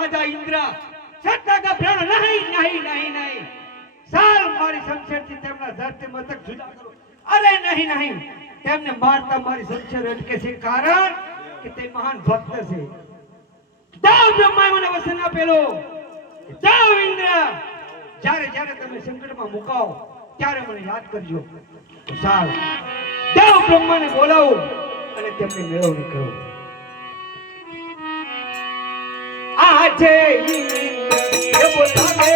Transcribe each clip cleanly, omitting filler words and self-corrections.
રાજા ઇન્દ્ર સત્તા પ્રાણ નહીં નહીં નહીં નહીં સાલ મારી શમશેરથી તેમના ધરતી મતક જુદા કરો. અરે નહીં નહીં, તેમને મારતા મારી શમશેર અટકે છે, કારણ કે તે મહાન ભક્ત છે. જાઓ બ્રહ્માએ મને વચન આપેલો, જાઓ ઇન્દ્ર, જ્યારે જ્યારે તમે સંકટમાં મુકાઓ ત્યારે મને યાદ કરજો. તો સાલ જાઓ બ્રહ્માને બોલાવો અને તેમની મેળવણી કરો. આજે ઇન્દ્ર બોલાવે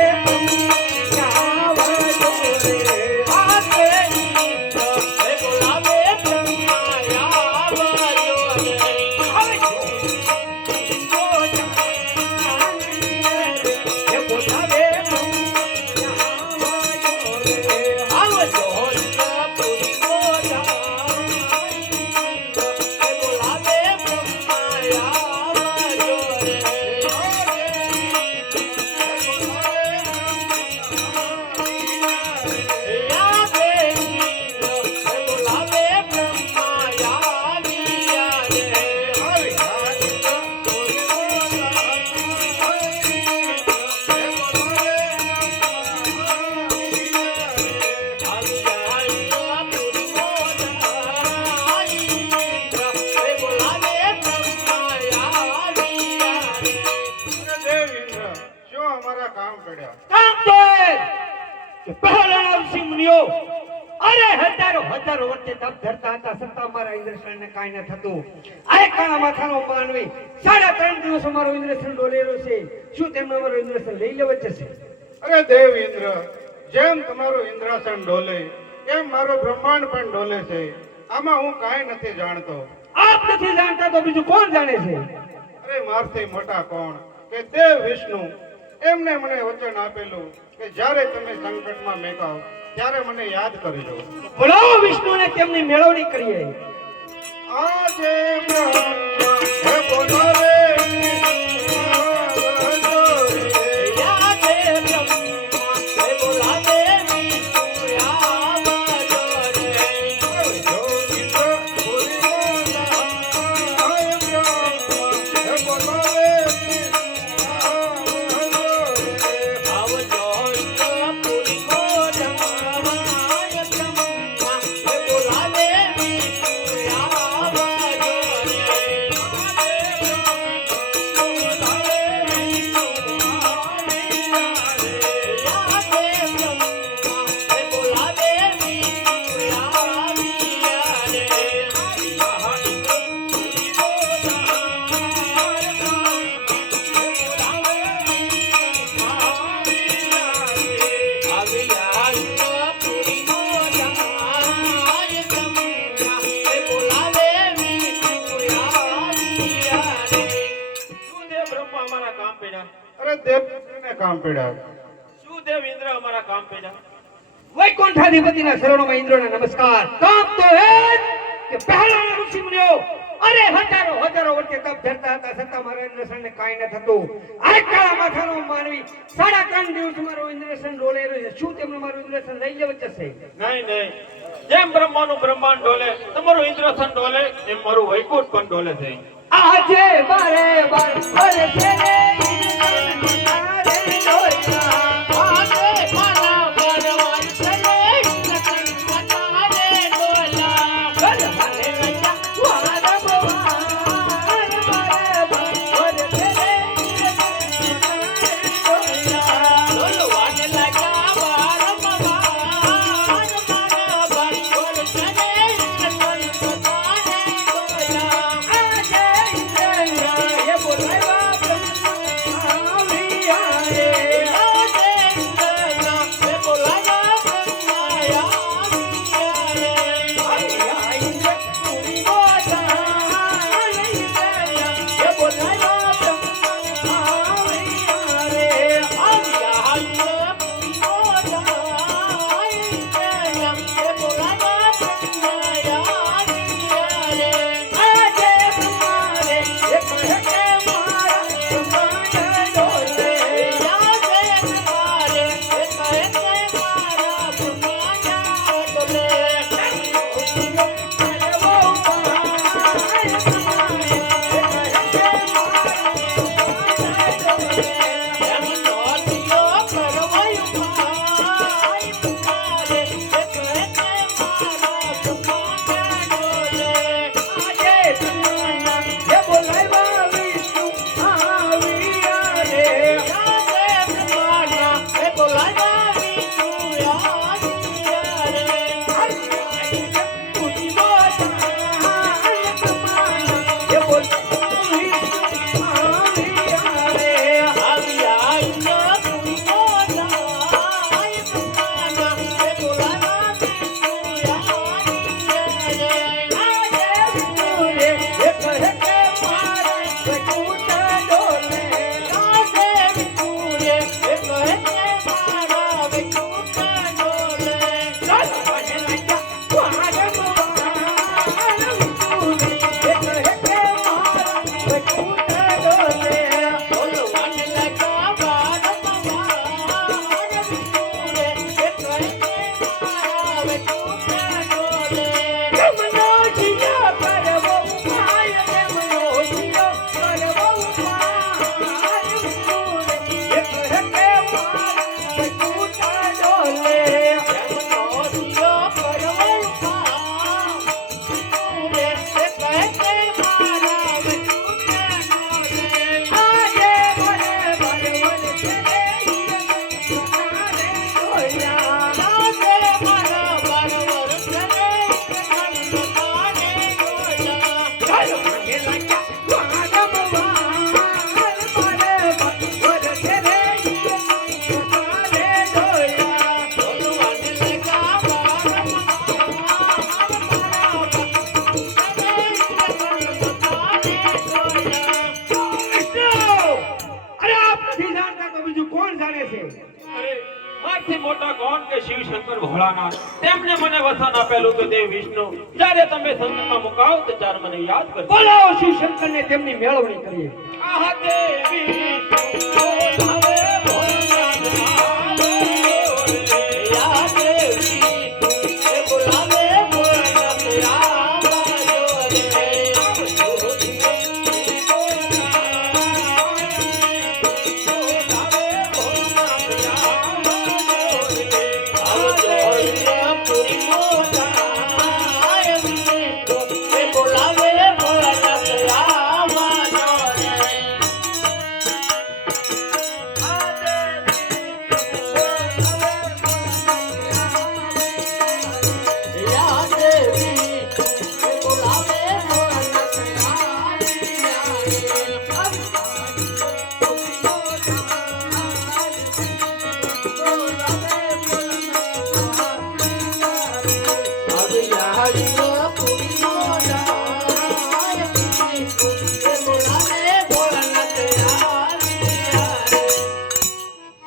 હજારો વર્ષે તપ ધરતા હતા, છતાં મારા ઇન્દ્રસેનને કાંઈ ન થતું. આ કાળા માથાનો માનવી 3.5 દિવસ મારો ઇન્દ્રસેન ડોલેલો છે. શું તેમને મારો ઇન્દ્રસેન લઈ લેવા જશે? અરે દેવ ઇન્દ્ર, જેમ તમારો ઇન્દ્રાસન ડોલે એમ મારો બ્રહ્માંડ પણ ડોલે છે. આમાં હું કાંઈ નથી જાણતો. આપ નથી જાણતા તો બીજું કોણ જાણે છે? અરે મારથી મોટા કોણ કે દેવ વિષ્ણુ, એમને મને વચન આપેલું કે જ્યારે તમે સંકટમાં મેકાઓ ત્યારે મને યાદ કરજો. બોલાવો વિષ્ણુને, તેમની મેળવણી કરીએ. આજે બ્રહ્મા બોલાવે વૈકુંઠાધિપતિના શરણોમાં ઇન્દ્રને નમસ્કાર. કામ તો હે કે પહેલાના ઋષિ મુનિઓ અરે હજારો વર્ષે તપ ધરતા હતા, છતાં મારા ઇન્દ્રસેનને કાંઈ ન થતું. આ કાળા માથાનો માનવી 3.5 દિવસ મારો ઇન્દ્રસેન ડોલેલો છે. શું તેમને મારું ઇન્દ્રસેન લઈ લેવા જશે? નહીં નહીં, જેમ બ્રહ્માનું બ્રહ્માંડ ડોલે તમારું ઇન્દ્રસેન ડોલે એમ મારું વૈકુંઠ પણ ડોલે છે. આજે બારે બાર અરે છે જાણે છે. અરે મારથી મોટા કોણ કે શિવ શંકર ભોળાનાથ તેમને મને વસન આપેલું કે દેવ વિષ્ણુ જ્યારે તમે સંકટમાં મુકાવ તો ત્યારે મને યાદ કરજો. બોલાવો શિવ શંકરને તેમની મેળવણી કરીએ. આહા દેવી વિષ્ણુ બોલાવે ભોળાનાથ આવો રે. યા દેવી વિષ્ણુ બોલાવે ભોળાનાથ આવો રે.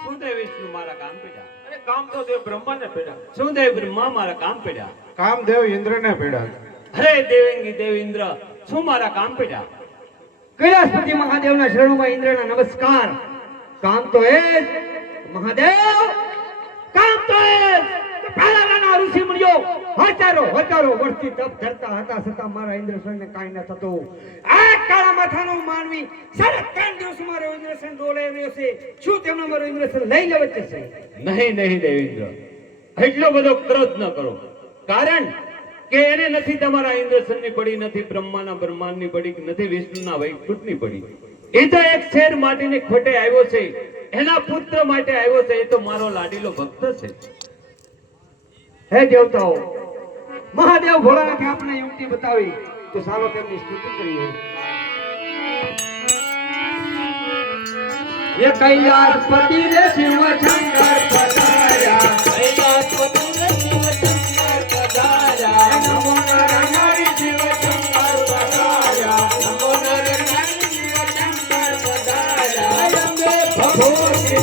શું દેવ વિષ્ણુ મારા કામ પડ્યા? અરે કામ તો દેવ બ્રહ્માને પડ્યા. શું દેવ બ્રહ્મા મારા કામ પડ્યા? કામદેવ ઇન્દ્રને પીડા. હે દેવેંગી દેવ ઇન્દ્ર, શું મારા કામ પડ્યા? કૈલાસપતિ મહાદેવના શરણોમાં ઇન્દ્રના નમસ્કાર. કામ તો એ જ, મહાદેવ, કામ તો એ જ કે પહેલાના ઋષિ મુનિઓ હજારો વર્ષથી તપ ધરતા હતા છતાં મારા ઇન્દ્રસનને કાંઈ ન થતું. આ કાળા માથાનો માનવી સાડા 3 દિવસ મારો ઇન્દ્રસન ડોલે રહ્યો છે. શું તેમનો મારો ઇન્દ્રસન લઈ લેવો છે? નહીં દેવેન્દ્ર, એટલો બધો ક્રોધ ન કરો. કારણ કે એને નથી તમારા ઇન્દ્રસનની પડી, નથી બ્રહ્માના બ્રહ્માંડની પડી, નથી વિષ્ણુના વૈકુંઠની પડી. એ તો એક શેર માટીની ખોટે આવ્યો છે, એના પુત્ર માટે આવ્યો છે. એ તો મારો લાડીલો ભક્ત છે. હે દેવતાઓ, મહાદેવ ભોળાનાથે આપણે યુક્તિ બતાવી તો ચાલો તેમની સ્તુતિ કરીએ. ये कैलासपति रे शिव शंकर पधारा, कैलासपति रे शिव शंकर पधारा, नमो नर नारी शिव शंकर पधारा, नमो नर नारी शिव शंकर पधारा, अंबे भगवती